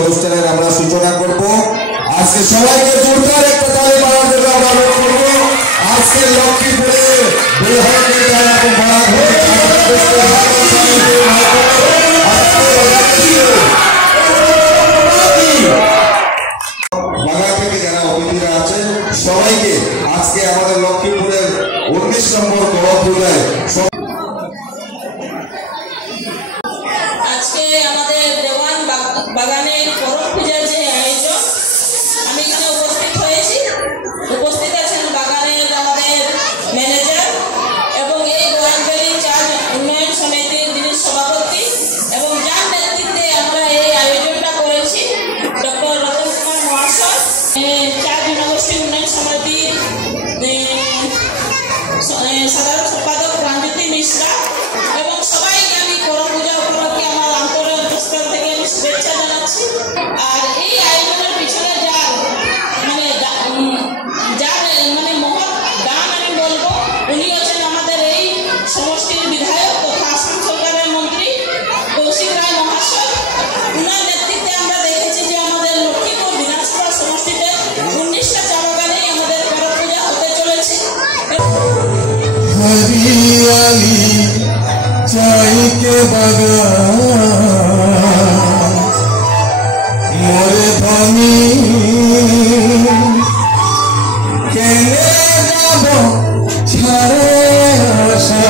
অনুষ্ঠানের আমরা সূচনা করব। আজকে সবাইকে জোরদার একটা তালি মারার জন্য আমরা অনুরোধ করব। আজকে লক্ষ্মীপুরে বাগা থেকে যারা অতিথিরা আছেন সবাইকে আজকে আমাদের লক্ষ্মীপুরের 19 নম্বর করম পূজায় আজকে আমাদের দেওয়ান বাগানের করম পূজার যে আয়োজন আমি এখানে উপস্থিত হয়েছি। উপস্থিত আছেন বাগানের আমাদের ম্যানেজার এবং এই গোয়ালবেড়ি চাঁদ উন্নয়ন সমিতির যিনি সভাপতি এবং যার নেতৃত্বে আমরা এই আয়োজনটা করেছি ডক্টর রতন কুমার মহাশয়, চাঁদ জনগোষ্ঠী উন্নয়ন সমিতির সাধারণ সম্পাদক রামজ্যোতি মিশ্রা এবং সবাইকে আমি করম পূজা উপলক্ষে আমার অন্তরস্থল থেকে আমি শুভেচ্ছা জানাচ্ছি। আর এই আয়োজনের পিছনে যার মহৎ দান আমি বলবো, উনি হচ্ছেন আমাদের এই সমষ্টির বিধায়ক তথা আসাম সরকারের মন্ত্রী কৌশিক রায় মহাশয়। উনার নেতৃত্বে আমরা দেখেছি যে আমাদের লক্ষ্মীপুর বিধানসভা সমষ্টিতে 19টা চা বাগানেই আমাদের করম পূজা হতে চলেছে। हरियाली चाय के बगान मोरे धनी केने जाबो छाड़े आशा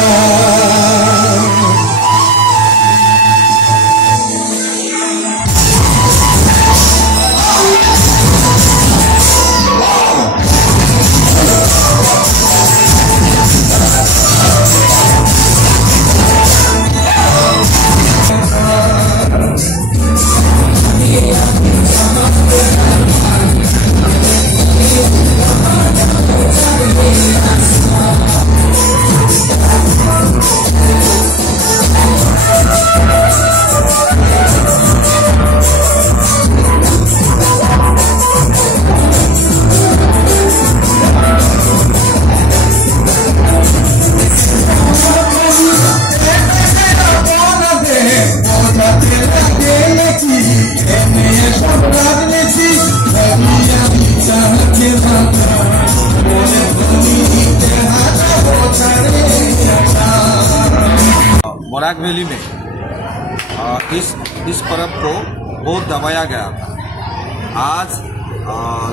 बराक वैली में इस पर्व को बहुत दबाया गया था। आज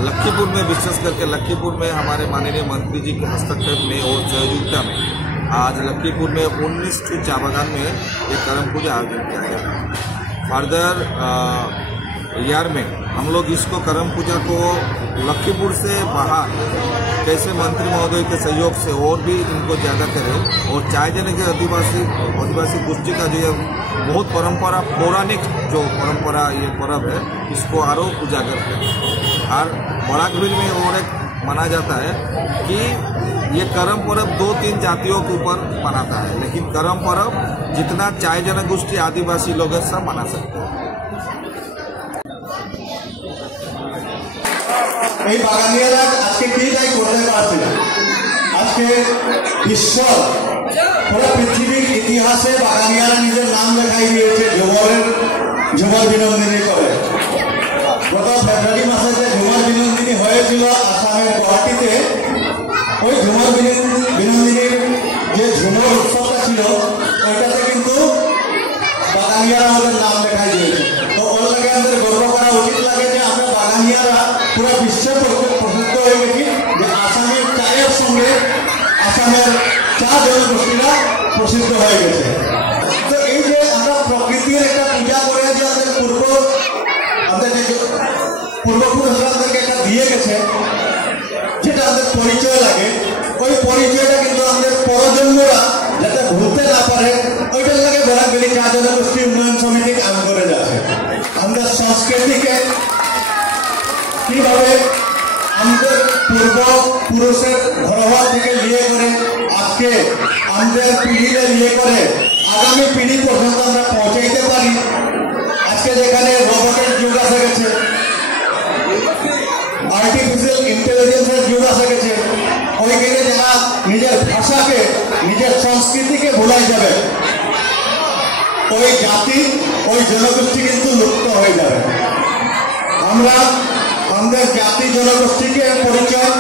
लखीमपुर में विशेष करके लखीमपुर में हमारे माननीय मंत्री जी के हस्तक्षेप में और सहयोगिता में आज लखीमपुर में 19 चा बागान में एक करम पूजा आयोजन किया गया। फर्दर ईयर में हम लोग इसको करम पूजा को लखीमपुर से बाहर कैसे मंत्री महोदय के सहयोग से और भी इनको ज़्यादा करें और चाय जने के आदिवासी गोष्ठी का जो बहुत परंपरा पौराणिक जो परंपरा ये पर्व है इसको आरो उजागर करें। और बराकबिल में और एक माना जाता है कि ये करम पर्व 2-3 जातियों के ऊपर मनाता है, लेकिन करम पर्व जितना चाय जनगोष्ठी आदिवासी लोग हैं सब मना सकते हैं। এই বাগানিয়ারা আজকে কি তাই করতে পারছে না। আজকে বিশ্ব পুরো পৃথিবীর ইতিহাসে বাগানিয়ারা নিজের নাম লেখাই দিয়েছে ঝুমর বিনন্দিনী করে। গত ফেব্রুয়ারি মাসে যে ঝুমর বিনন্দিনী হয়েছিল আসামের গুয়াহাটিতে, ওই ঝুমর বিনন্দিনীর যে ঝুমর উৎসবটা ছিল ওইটাতে কিন্তু বাগানিয়ারা আমাদের নাম লেখাই দিয়েছে। তো ওর লাগে আমাদের গর্ব করা উচিত লাগে যে আমরা বাগানিয়ারা পুরো বিশ্বে প্রসিদ্ধ হয়ে গেছি যে আসামের চায়ের সঙ্গে আসামের চা জনগোষ্ঠীরা প্রসিদ্ধ হয়ে গেছে। তো এই যে আমরা প্রকৃতির একটা পূজা করে যে আমাদের পূর্বপুরুষরা আমাদেরকে একটা দিয়ে গেছে, যেটা আমাদের পরিচয় লাগে, ওই পরিচয়টা কিন্তু আমাদের পরজন্মরা যাতে ভুলতে না পারে ওইটার লাগে বরাকবেলি চা জনগোষ্ঠী উন্নয়ন সমিতি কাজ করে যাচ্ছে। আমাদের সংস্কৃতিকে কিভাবে আমাদের পূর্বপুরুষের ঘরোয়া থেকে নিয়ে করে আজকে আমাদের পিঢ়িতে নিয়ে করে আগামী পিঢ়ি পর্যন্ত আমরা পৌঁছাইতে পারি। আজকে যেখানে রোবটের যুগ আসে গেছে, আর্টিফিশিয়াল ইন্টেলিজেন্সের যুগ আসে গেছে, ওইখানে যারা নিজের ভাষাকে নিজের সংস্কৃতিকে ভুলাই যাবে ওই জাতি ওই জনগোষ্ঠী কিন্তু লুপ্ত হয়ে যাবে। আমরা আমাদের জাতি জনগোষ্ঠীকে পরিচয়,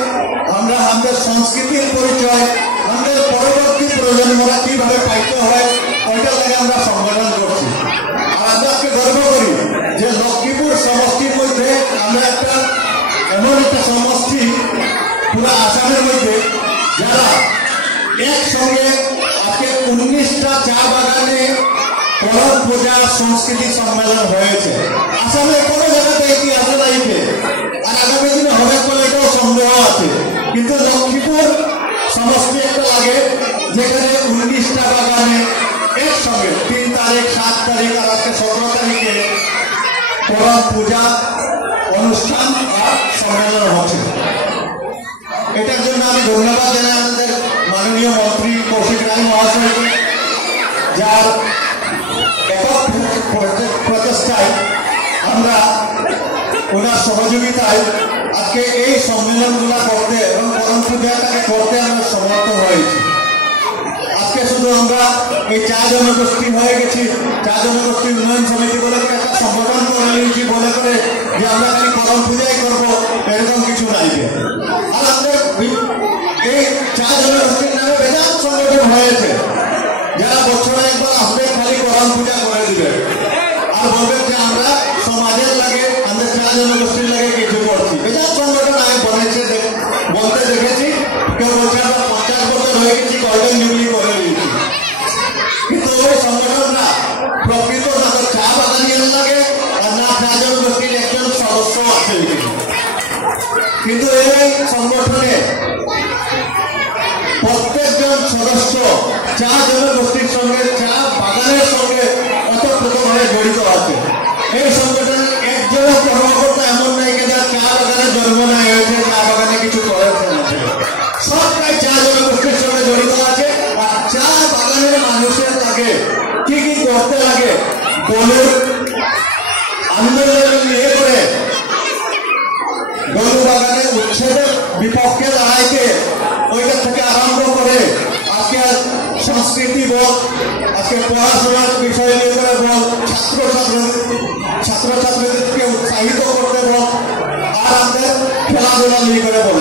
আমরা আমাদের সংস্কৃতির পরিচয়, আমাদের পরবর্তী প্রজন্মরা কিভাবে পাইতে হয় ওইটা লাগে আমরা সংগঠন করছি। আর আমরা আজকে গর্ব করি যে লক্ষ্মীপুর সমষ্টির মধ্যে আমরা একটা এমন একটা সমষ্টি পুরো আসামের মধ্যে যারা একসঙ্গে আজকে 19টা চা বাগানে করম পূজা সংস্কৃতি সম্মেলন হয়েছে। আসামের কোনো জায়গাতে ইতিহাসে লাইফে আর আগামী দিনে হবে বলে এটাও সন্দেহ আছে, কিন্তু লক্ষ্মীপুর সমষ্টি একটা লাগে যেখানে 19টা বাগানে একসঙ্গে 3 তারিখ 7 তারিখ আর আজকে 17 তারিখে করম পূজা অনুষ্ঠান আর সম্মেলন হচ্ছে। এটার জন্য আমি ধন্যবাদ জানাই আমাদের মাননীয় মন্ত্রী কৌশিক রায় মহাশয়কে, যার একক প্রচেষ্টায় আমরা ওনার সহযোগিতায় আজকে এই সম্মেলনগুলো করতে এবং করম পূজাটাকে করতে আমরা সমর্থ হয়েছি। আজকে শুধু আমরা এই চা জনগোষ্ঠী হয়ে গেছি, চা জনগোষ্ঠী উন্নয়ন সমিতি বলে একটা সংগঠন করে নিয়েছি বলে করে যে আমরা খালি করম পূজাই করবো এরকম কিছু নাই। আর আমাদের এই চা জনগোষ্ঠীর নামে বেজান সংগঠন হয়েছে যারা বছরে একবার আসবে খালি করম পূজা করে দিবে আর বলবে যে আমরা সমাজের লাগে আমাদের চা জনগোষ্ঠীর লাগে কিছু করছি। বেজান সংগঠন আমি বলতে দেখেছি, কেউ বলছে আমরা 50 বছর হয়ে গেছি গোল্ডেন জুবলি করে দিয়েছি, কিন্তু ওই সংগঠনরা প্রকৃত না তো চা বাগানিয়ার লাগে আর না চা জনগোষ্ঠীর একজন সদস্য আছে। কিন্তু এই সংগঠনে প্রত্যেকজন সদস্য চা জনগোষ্ঠীর সঙ্গে চা বাগানের সঙ্গে ওতপ্রোতভাবে জড়িত আছে। এই সংগঠনের একজন কর্মকর্তা এমন নাই যার চা বাগানে জন্ম নেয় হয়েছে, চা বাগানে কিছু করেছে, সবটাই চা জনগোষ্ঠীর সঙ্গে জড়িত আছে। আর চা বাগানের মানুষের লাগে কি কি করতে লাগে গরুর আন্দোলন নিয়ে করে গরু বাগানে উচ্ছেদের বিপক্ষে দাঁড়াইতে ওইটা থেকে আরম্ভ করে আজকে সংস্কৃতি বল, আজকে পড়াশোনার বিষয় নিয়ে করে বল, ছাত্রছাত্রীদেরকে উৎসাহিত করতে বল, আর আমাদের খেলাধুলা নিয়ে করে বল,